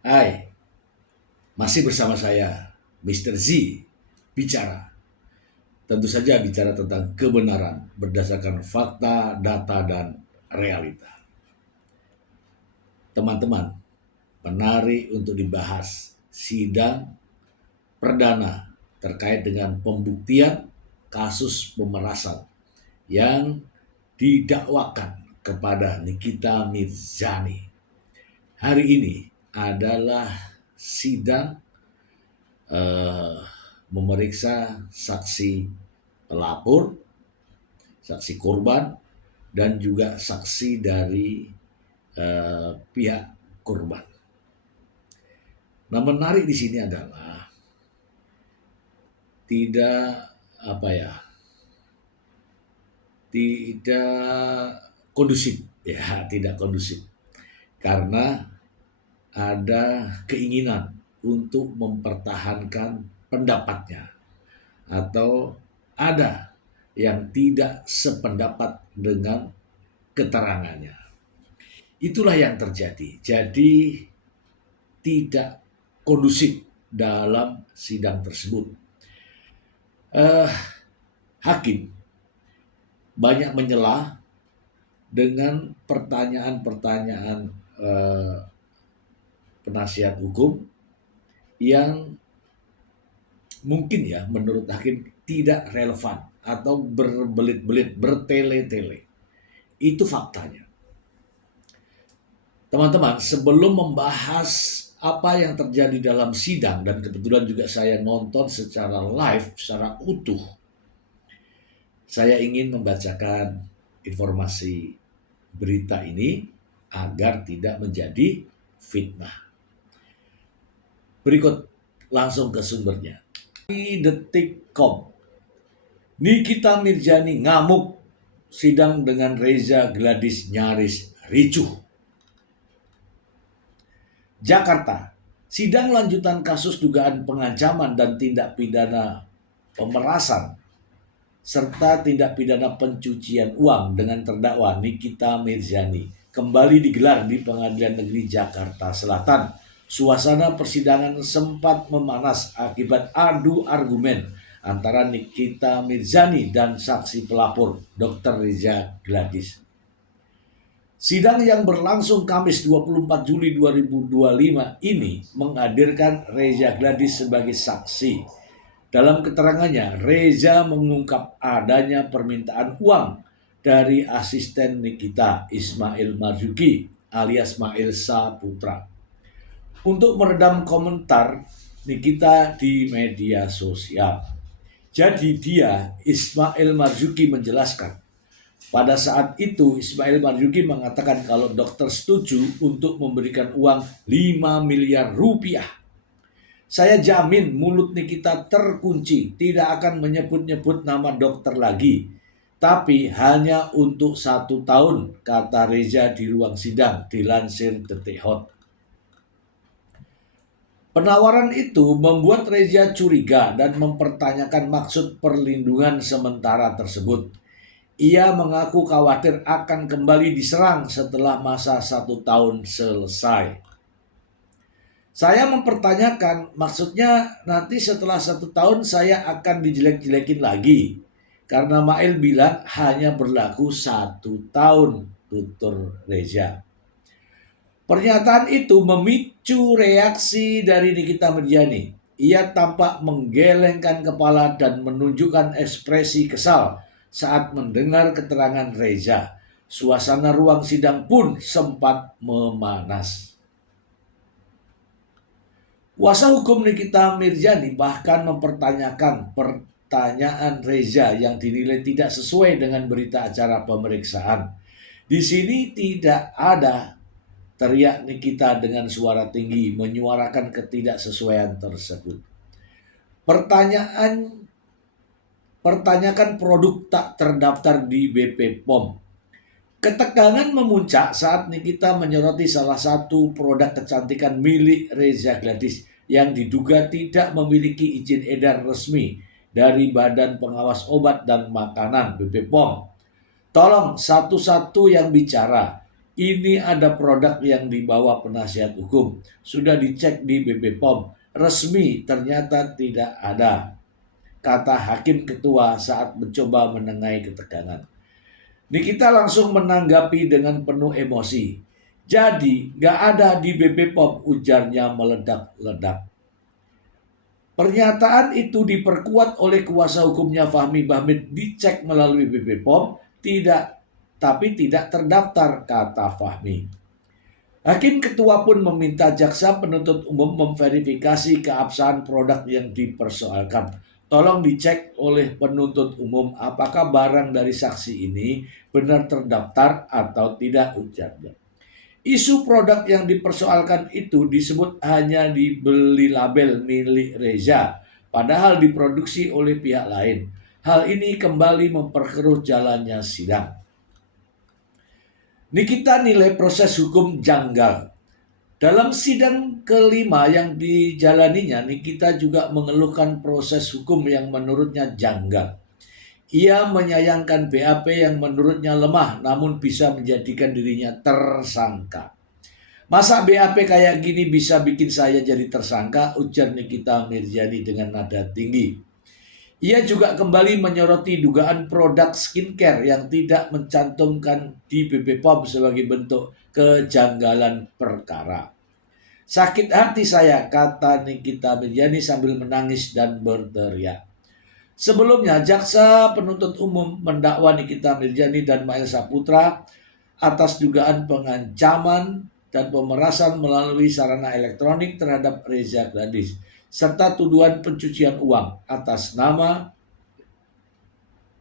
Hai, masih bersama saya, Mr. Z, bicara. Tentu saja bicara tentang kebenaran berdasarkan fakta, data, dan realita. Teman-teman, menarik untuk dibahas sidang perdana terkait dengan pembuktian kasus pemerasan yang didakwakan kepada Nikita Mirzani. Hari ini adalah sidang eh, memeriksa saksi pelapor, saksi korban, dan juga saksi dari pihak korban. Nah, menarik di sini adalah tidak apa ya, tidak kondusif ya, tidak kondusif karena ada keinginan untuk mempertahankan pendapatnya atau ada yang tidak sependapat dengan keterangannya. Itulah yang terjadi. Jadi tidak kondusif dalam sidang tersebut. Eh, Hakim banyak menyela dengan pertanyaan-pertanyaan penasihat hukum yang mungkin ya menurut hakim tidak relevan atau berbelit-belit, bertele-tele. Itu faktanya. Teman-teman, sebelum membahas apa yang terjadi dalam sidang, dan kebetulan juga saya nonton secara live, secara utuh, saya ingin membacakan informasi berita ini agar tidak menjadi fitnah. Berikut langsung ke sumbernya. Di Detik.com, Nikita Mirzani ngamuk sidang dengan Reza Gladys nyaris ricuh. Jakarta, sidang lanjutan kasus dugaan pengancaman dan tindak pidana pemerasan serta tindak pidana pencucian uang dengan terdakwa Nikita Mirzani kembali digelar di Pengadilan Negeri Jakarta Selatan. Suasana persidangan sempat memanas akibat adu argumen antara Nikita Mirzani dan saksi pelapor Dr. Reza Gladys. Sidang yang berlangsung Kamis 24 Juli 2025 ini menghadirkan Reza Gladys sebagai saksi. Dalam keterangannya, Reza mengungkap adanya permintaan uang dari asisten Nikita, Ismail Marzuki alias Mail Saputra, untuk meredam komentar Nikita di media sosial. Jadi dia, Ismail Marzuki, menjelaskan pada saat itu Ismail Marzuki mengatakan kalau dokter setuju untuk memberikan uang 5 miliar rupiah. Saya jamin mulut Nikita terkunci, tidak akan menyebut-nyebut nama dokter lagi. Tapi hanya untuk 1 tahun, kata Reza di ruang sidang, dilansir Detik Hot. Penawaran itu membuat Reza curiga dan mempertanyakan maksud perlindungan sementara tersebut. Ia mengaku khawatir akan kembali diserang setelah masa 1 tahun selesai. Saya mempertanyakan, maksudnya nanti setelah 1 tahun saya akan dijelek-jelekin lagi. Karena Mail bilang hanya berlaku 1 tahun, tutur Reza. Pernyataan itu memicu reaksi dari Nikita Mirzani. Ia tampak menggelengkan kepala dan menunjukkan ekspresi kesal saat mendengar keterangan Reza. Suasana ruang sidang pun sempat memanas. Kuasa hukum Nikita Mirzani bahkan mempertanyakan pertanyaan Reza yang dinilai tidak sesuai dengan berita acara pemeriksaan. Di sini tidak ada, teriak Nikita dengan suara tinggi menyuarakan ketidaksesuaian tersebut. Pertanyakan produk tak terdaftar di BP POM. Ketegangan memuncak saat Nikita menyoroti salah satu produk kecantikan milik Reza Gladys yang diduga tidak memiliki izin edar resmi dari Badan Pengawas Obat dan Makanan BP POM. Tolong satu-satu yang bicara. Ini ada produk yang dibawa penasihat hukum. Sudah dicek di BP POM. Resmi ternyata tidak ada, kata hakim ketua saat mencoba menengahi ketegangan. Nikita langsung menanggapi dengan penuh emosi. Jadi, gak ada di BP POM, ujarnya meledak-ledak. Pernyataan itu diperkuat oleh kuasa hukumnya Fahmi Bahmid, dicek melalui BP POM, tapi tidak terdaftar, kata Fahmi. Hakim ketua pun meminta jaksa penuntut umum memverifikasi keabsahan produk yang dipersoalkan. Tolong dicek oleh penuntut umum apakah barang dari saksi ini benar terdaftar atau tidak, ujarnya. Isu produk yang dipersoalkan itu disebut hanya dibeli label milik Reza, padahal diproduksi oleh pihak lain. Hal ini kembali memperkeruh jalannya sidang. Nikita nilai proses hukum janggal. Dalam sidang kelima yang dijalaninya, Nikita juga mengeluhkan proses hukum yang menurutnya janggal. Ia menyayangkan BAP yang menurutnya lemah namun bisa menjadikan dirinya tersangka. Masa BAP kayak gini bisa bikin saya jadi tersangka, ujar Nikita Mirzani dengan nada tinggi. Ia juga kembali menyoroti dugaan produk skincare yang tidak mencantumkan di BP POM sebagai bentuk kejanggalan perkara. Sakit hati saya, kata Nikita Mirzani sambil menangis dan berteriak. Sebelumnya, jaksa penuntut umum mendakwa Nikita Mirzani dan Mael Saputra atas dugaan pengancaman dan pemerasan melalui sarana elektronik terhadap Reza Gladys, serta tuduhan pencucian uang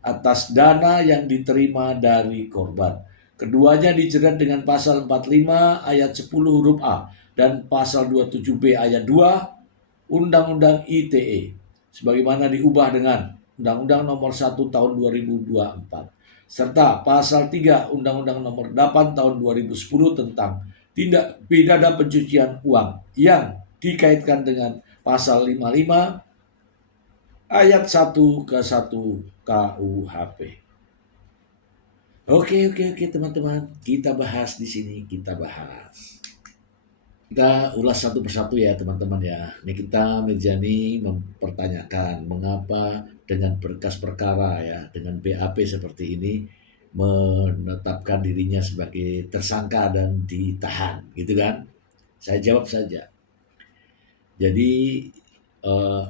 atas dana yang diterima dari korban. Keduanya dijerat dengan pasal 45 ayat 10 huruf A dan pasal 27B ayat 2 Undang-Undang ITE sebagaimana diubah dengan Undang-Undang Nomor 1 Tahun 2024 serta pasal 3 Undang-Undang Nomor 8 Tahun 2010 tentang tindak pidana pencucian uang yang dikaitkan dengan pasal 55 ayat 1 ke 1 KUHP. Oke teman-teman, kita bahas di sini, kita bahas. Kita ulas satu persatu ya teman-teman ya. Nikita Mirzani mempertanyakan mengapa dengan berkas perkara ya, dengan BAP seperti ini menetapkan dirinya sebagai tersangka dan ditahan, gitu kan? Saya jawab saja. Jadi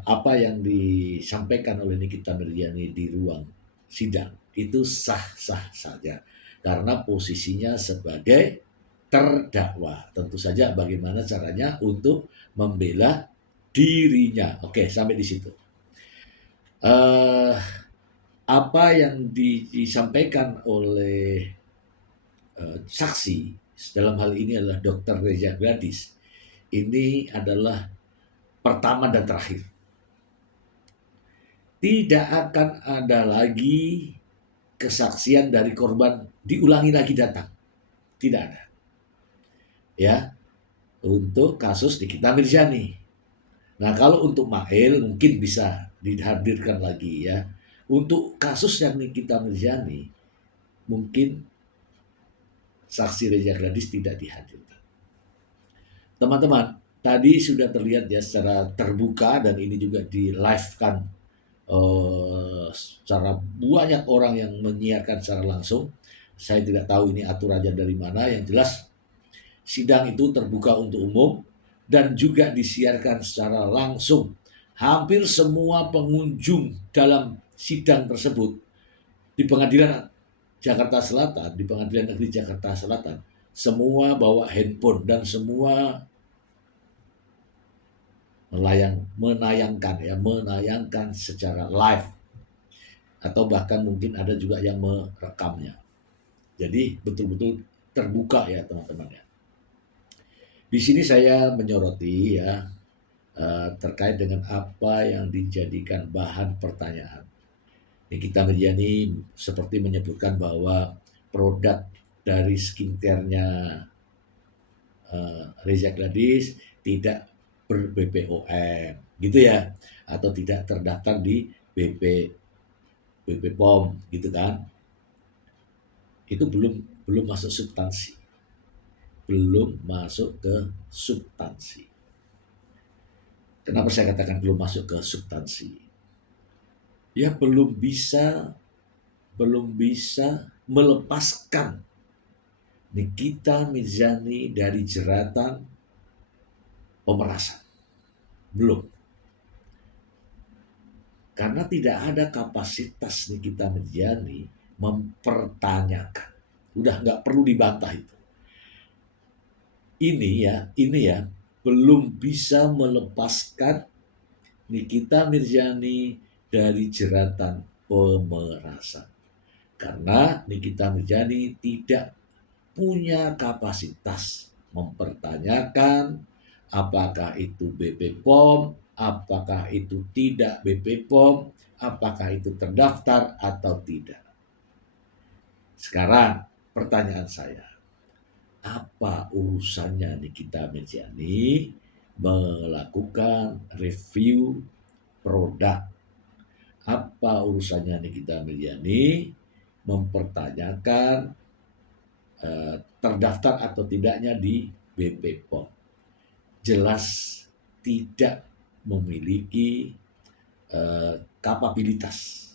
apa yang disampaikan oleh Nikita Mirzani di ruang sidang itu sah-sah saja karena posisinya sebagai terdakwa. Tentu saja bagaimana caranya untuk membela dirinya. Oke, sampai di situ. Apa yang disampaikan oleh saksi dalam hal ini adalah Dr. Reza Gladys. Ini adalah pertama dan terakhir. Tidak akan ada lagi kesaksian dari korban diulangi lagi datang. Tidak ada. Ya, untuk kasus Nikita Mirzani. Nah, kalau untuk Mael mungkin bisa dihadirkan lagi ya. Untuk kasus yang Nikita Mirzani mungkin saksi Reza Gladys tidak dihadirkan. Teman-teman, tadi sudah terlihat ya secara terbuka dan ini juga di live-kan secara banyak orang yang menyiarkan secara langsung. Saya tidak tahu ini aturannya dari mana, yang jelas sidang itu terbuka untuk umum dan juga disiarkan secara langsung. Hampir semua pengunjung dalam sidang tersebut di pengadilan Jakarta Selatan, di pengadilan negeri Jakarta Selatan, semua bawa handphone dan semua menayangkan secara live atau bahkan mungkin ada juga yang merekamnya. Jadi betul-betul terbuka ya teman-teman ya. Di sini saya menyoroti ya terkait dengan apa yang dijadikan bahan pertanyaan. Nikita Mirzani seperti menyebutkan bahwa produk dari skincare-nya Reza Gladys tidak ber-BPOM gitu ya, atau tidak terdaftar di BP POM gitu kan. Itu belum masuk substansi. belum masuk ke substansi. Kenapa saya katakan belum masuk ke substansi? Ya belum bisa melepaskan Nikita Mirzani dari jeratan pemerasan. Belum. Karena tidak ada kapasitas Nikita Mirzani mempertanyakan. Udah nggak perlu dibantah itu. Ini ya, belum bisa melepaskan Nikita Mirzani dari jeratan pemerasan. Karena Nikita Mirzani tidak punya kapasitas mempertanyakan apakah itu BP POM, apakah itu tidak BP POM, apakah itu terdaftar atau tidak. Sekarang pertanyaan saya, apa urusannya Nikita Mirzani melakukan review produk? Apa urusannya Nikita Mirzani mempertanyakan terdaftar atau tidaknya di BP POM? Jelas tidak memiliki kapabilitas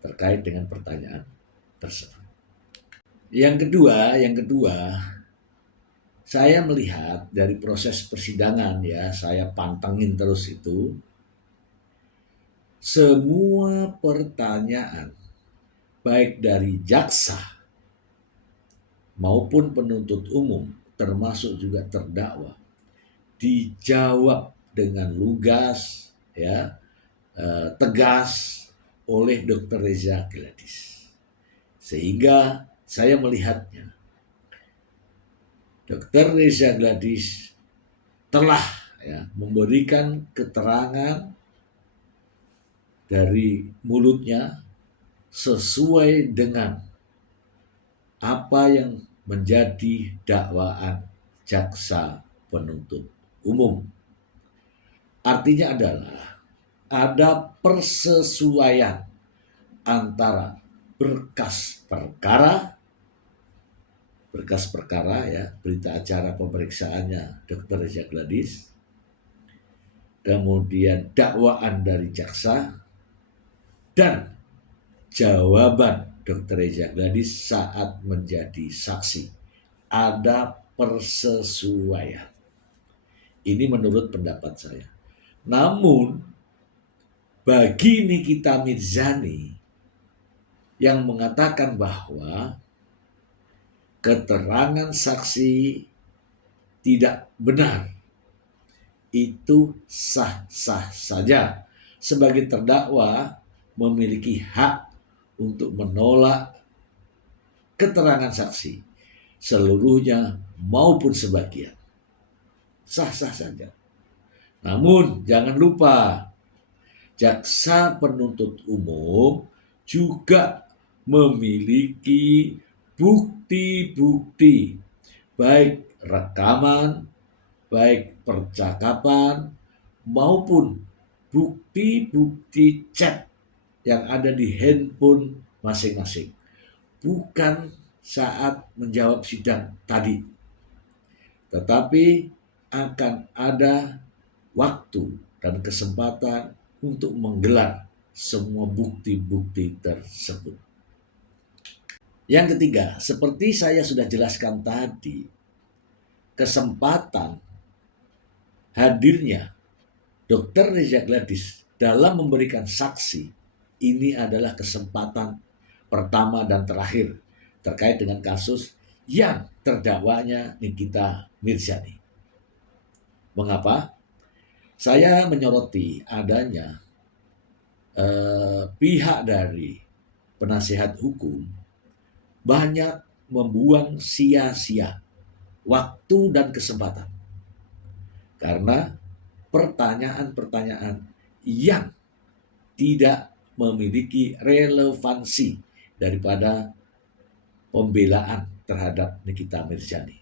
terkait dengan pertanyaan tersebut. Yang kedua, saya melihat dari proses persidangan ya, saya pantengin terus itu, semua pertanyaan baik dari jaksa maupun penuntut umum termasuk juga terdakwa dijawab dengan lugas ya, tegas oleh Dr. Reza Gladys. Sehingga saya melihatnya Dr. Reza Gladys telah ya memberikan keterangan dari mulutnya sesuai dengan apa yang menjadi dakwaan jaksa penuntut umum. Artinya adalah ada persesuaian antara berkas perkara ya, berita acara pemeriksaannya Dr. Reza Gladys, kemudian dakwaan dari jaksa, dan jawaban Dr. Reza Gladys saat menjadi saksi. Ada persesuaian. Ini menurut pendapat saya. Namun, bagi Nikita Mirzani yang mengatakan bahwa keterangan saksi tidak benar, itu sah-sah saja. Sebagai terdakwa memiliki hak untuk menolak keterangan saksi seluruhnya maupun sebagian. Sah-sah saja. Namun jangan lupa, jaksa penuntut umum juga memiliki bukti-bukti, baik rekaman, baik percakapan, maupun bukti-bukti chat yang ada di handphone masing-masing. Bukan saat menjawab sidang tadi, tetapi akan ada waktu dan kesempatan untuk menggelar semua bukti-bukti tersebut. Yang ketiga, seperti saya sudah jelaskan tadi, kesempatan hadirnya Dr. Reza Gladys dalam memberikan saksi ini adalah kesempatan pertama dan terakhir terkait dengan kasus yang terdakwanya Nikita Mirzani. Mengapa? Saya menyoroti adanya pihak dari penasihat hukum banyak membuang sia-sia waktu dan kesempatan karena pertanyaan-pertanyaan yang tidak memiliki relevansi daripada pembelaan terhadap Nikita Mirzani.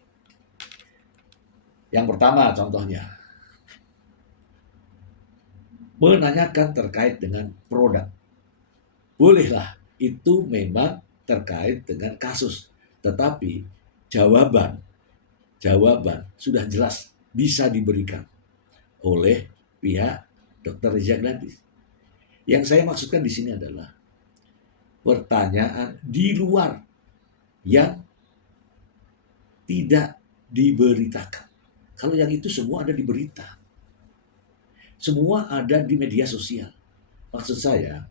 Yang pertama contohnya, menanyakan terkait dengan produk. Bolehlah, itu memang terkait dengan kasus. Tetapi jawaban jawaban sudah jelas bisa diberikan oleh pihak Dr. Reza Gladys. Yang saya maksudkan di sini adalah pertanyaan di luar yang tidak diberitakan. Kalau yang itu semua ada di berita, semua ada di media sosial. Maksud saya,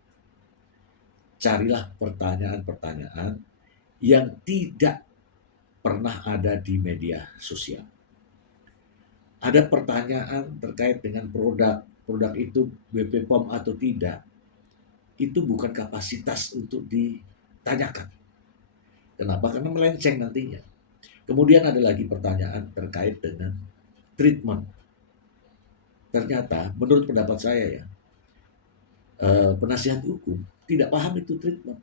carilah pertanyaan-pertanyaan yang tidak pernah ada di media sosial. Ada pertanyaan terkait dengan produk itu BPOM atau tidak, itu bukan kapasitas untuk ditanyakan. Kenapa? Karena melenceng nantinya. Kemudian ada lagi pertanyaan terkait dengan treatment. Ternyata menurut pendapat saya ya, penasihat hukum tidak paham itu treatment.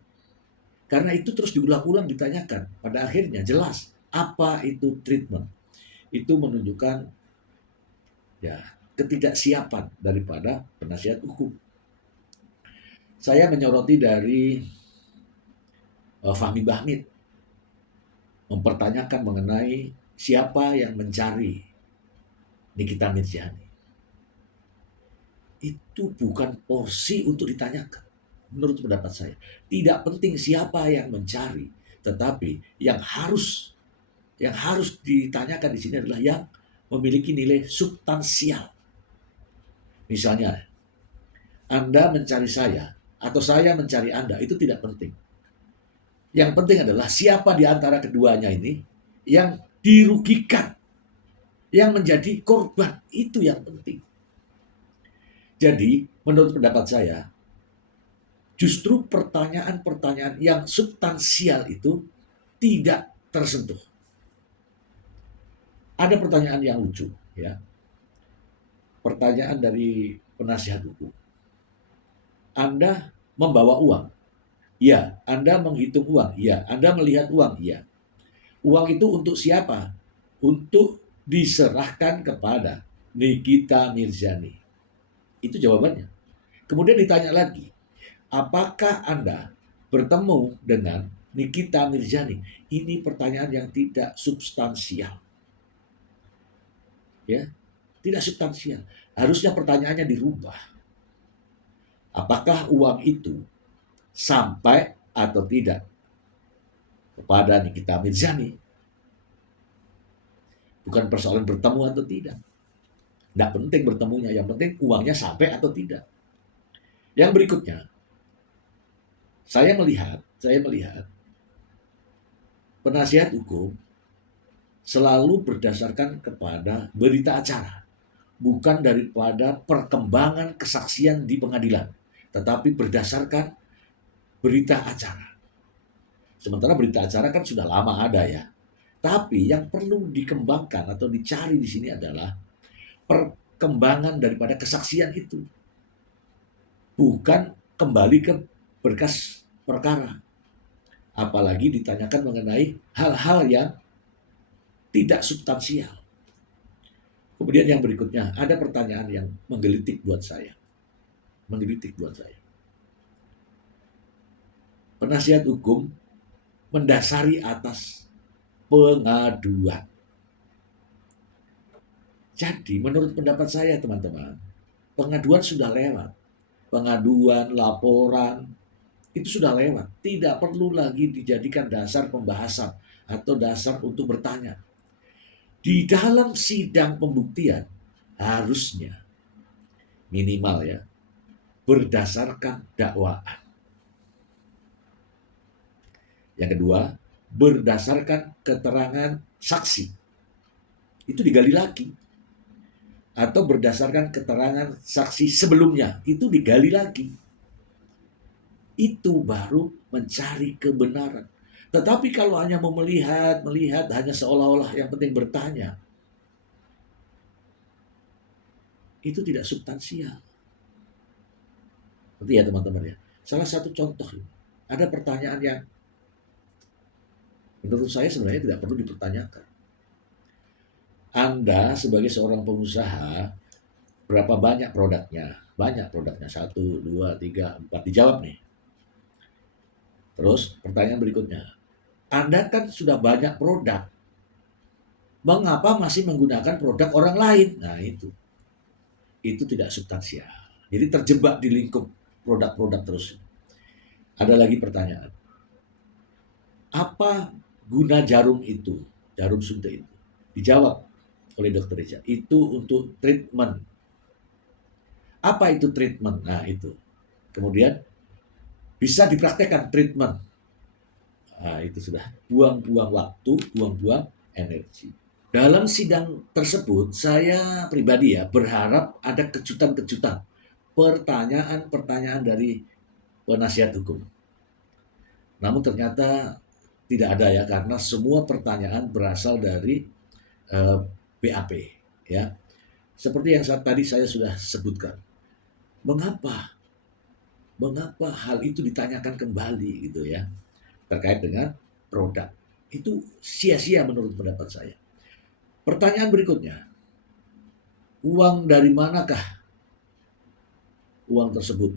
Karena itu terus diulang-ulang ditanyakan. Pada akhirnya jelas apa itu treatment. Itu menunjukkan ya ketidaksiapan daripada penasihat hukum. Saya menyoroti dari Fahmi Bahmid mempertanyakan mengenai siapa yang mencari Nikita Mirzani. Itu bukan porsi untuk ditanyakan. Menurut pendapat saya, tidak penting siapa yang mencari, tetapi yang harus ditanyakan di sini adalah yang memiliki nilai substansial. Misalnya, Anda mencari saya atau saya mencari Anda, itu tidak penting. Yang penting adalah siapa di antara keduanya ini yang dirugikan, yang menjadi korban, itu yang penting. Jadi, menurut pendapat saya, justru pertanyaan-pertanyaan yang substansial itu tidak tersentuh. Ada pertanyaan yang lucu, ya. Pertanyaan dari penasihat hukum. Anda membawa uang? Ya. Anda menghitung uang? Ya. Anda melihat uang? Ya. Uang itu untuk siapa? Untuk diserahkan kepada Nikita Mirzani. Itu jawabannya. Kemudian ditanya lagi, apakah Anda bertemu dengan Nikita Mirzani? Ini pertanyaan yang tidak substansial. Ya, tidak substansial. Harusnya pertanyaannya dirubah. Apakah uang itu sampai atau tidak kepada Nikita Mirzani? Bukan persoalan bertemu atau tidak. Tidak penting bertemunya, yang penting uangnya sampai atau tidak. Yang berikutnya, saya melihat penasihat hukum selalu berdasarkan kepada berita acara, bukan daripada perkembangan kesaksian di pengadilan, tetapi berdasarkan berita acara. Sementara berita acara kan sudah lama ada ya. Tapi yang perlu dikembangkan atau dicari di sini adalah perkembangan daripada kesaksian itu. Bukan kembali ke berkas perkara. Apalagi ditanyakan mengenai hal-hal yang tidak substansial. Kemudian yang berikutnya, ada pertanyaan yang menggelitik buat saya. Penasihat hukum mendasari atas pengaduan. Jadi menurut pendapat saya teman-teman, pengaduan sudah lewat. Pengaduan, laporan, itu sudah lewat. Tidak perlu lagi dijadikan dasar pembahasan atau dasar untuk bertanya. Di dalam sidang pembuktian harusnya minimal ya berdasarkan dakwaan. Yang kedua, berdasarkan keterangan saksi. Itu digali lagi. Atau berdasarkan keterangan saksi sebelumnya, itu digali lagi. Itu baru mencari kebenaran. Tetapi kalau hanya mau melihat hanya seolah-olah yang penting bertanya, itu tidak substansial. Berarti ya teman-teman ya. Salah satu contoh, ada pertanyaan yang menurut saya sebenarnya tidak perlu dipertanyakan. Anda sebagai seorang pengusaha, berapa banyak produknya? Banyak produknya, 1, 2, 3, 4, dijawab nih. Terus pertanyaan berikutnya, Anda kan sudah banyak produk. Mengapa masih menggunakan produk orang lain? Nah, itu tidak substansial. Jadi terjebak di lingkup produk-produk terus. Ada lagi pertanyaan. Apa guna jarum itu? Jarum suntik itu. Dijawab oleh Dokter Reza. Itu untuk treatment. Apa itu treatment? Nah, itu. Kemudian bisa dipraktekkan treatment. Nah, itu sudah buang-buang waktu, buang-buang energi. Dalam sidang tersebut, saya pribadi ya berharap ada kejutan-kejutan, pertanyaan-pertanyaan dari penasihat hukum. Namun ternyata tidak ada ya, karena semua pertanyaan berasal dari BAP ya. Seperti yang tadi saya sudah sebutkan. Mengapa? Mengapa hal itu ditanyakan kembali gitu ya, terkait dengan produk? Itu sia-sia menurut pendapat saya. Pertanyaan berikutnya, uang dari manakah uang tersebut?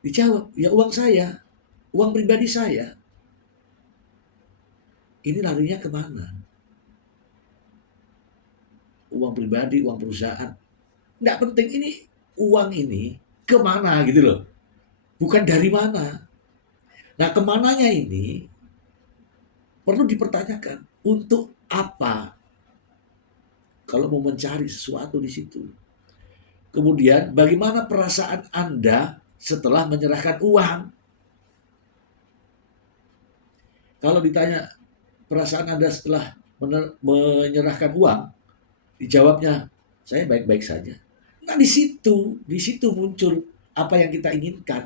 Dijawab, ya uang saya, uang pribadi saya. Ini larinya kemana? Uang pribadi, uang perusahaan. Nggak penting, ini uang ini kemana gitu loh. Bukan dari mana. Nah, kemananya ini perlu dipertanyakan. Untuk apa? Kalau mau mencari sesuatu di situ. Kemudian, bagaimana perasaan Anda setelah menyerahkan uang? Kalau ditanya perasaan Anda setelah menyerahkan uang, dijawabnya, saya baik-baik saja. Nah, di situ muncul apa yang kita inginkan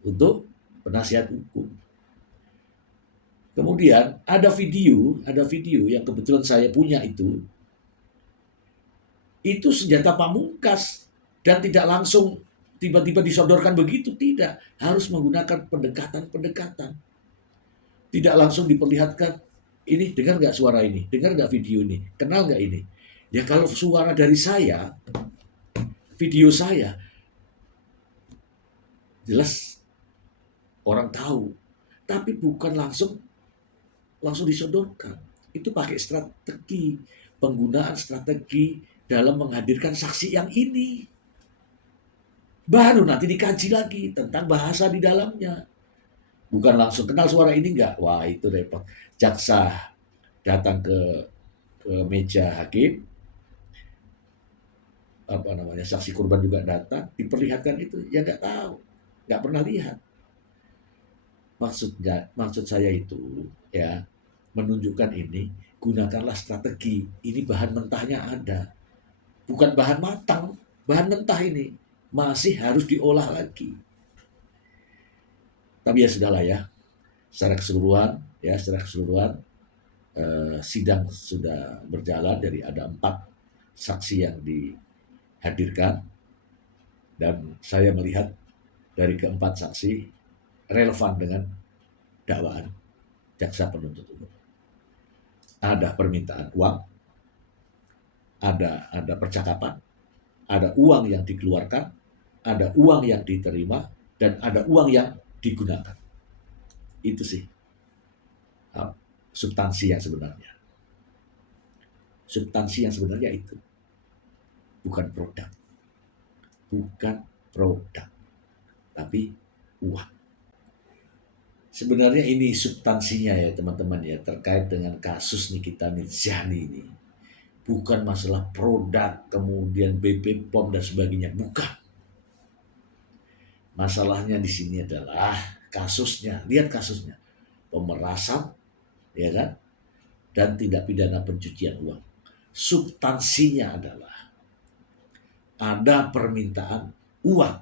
untuk penasihat hukum. Kemudian ada video yang kebetulan saya punya itu senjata pamungkas dan tidak langsung tiba-tiba disodorkan begitu, tidak. Harus menggunakan pendekatan-pendekatan. Tidak langsung diperlihatkan, ini dengar nggak suara ini, dengar nggak video ini, kenal nggak ini. Ya kalau suara dari saya, video saya, jelas orang tahu. Tapi bukan langsung disodorkan. Itu pakai strategi, penggunaan strategi dalam menghadirkan saksi yang ini. Baru nanti dikaji lagi tentang bahasa di dalamnya. Bukan langsung kenal suara ini enggak. Wah, itu repot. Jaksa datang ke meja hakim, apa namanya, saksi korban juga datang, diperlihatkan itu, ya nggak tahu, nggak pernah lihat. Maksud saya itu ya, menunjukkan ini, gunakanlah strategi. Ini bahan mentahnya ada, bukan bahan matang, bahan mentah ini masih harus diolah lagi. Tapi ya sudahlah ya, secara keseluruhan sidang sudah berjalan. Jadi ada 4 saksi yang dihadirkan dan saya melihat dari keempat saksi relevan dengan dakwaan jaksa penuntut umum. Ada permintaan uang, ada percakapan, ada uang yang dikeluarkan, ada uang yang diterima, dan ada uang yang digunakan. Itu sih substansi yang sebenarnya. Substansi yang sebenarnya itu bukan produk, tapi uang. Sebenarnya ini substansinya ya teman-teman ya, terkait dengan kasus Nikita Mirzani ini. Bukan masalah produk, kemudian BP POM dan sebagainya, bukan. Masalahnya di sini adalah kasusnya, lihat kasusnya. Pemerasan, ya kan? Dan tindak pidana pencucian uang. Substansinya adalah ada permintaan uang.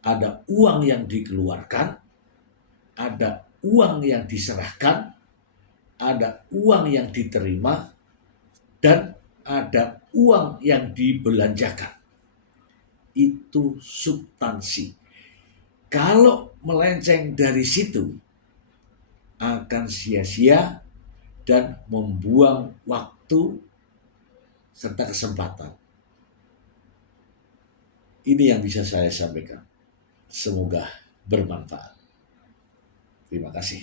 Ada uang yang dikeluarkan, ada uang yang diserahkan, ada uang yang diterima, dan ada uang yang dibelanjakan. Itu substansi. Kalau melenceng dari situ, akan sia-sia dan membuang waktu serta kesempatan. Ini yang bisa saya sampaikan. Semoga bermanfaat. Terima kasih.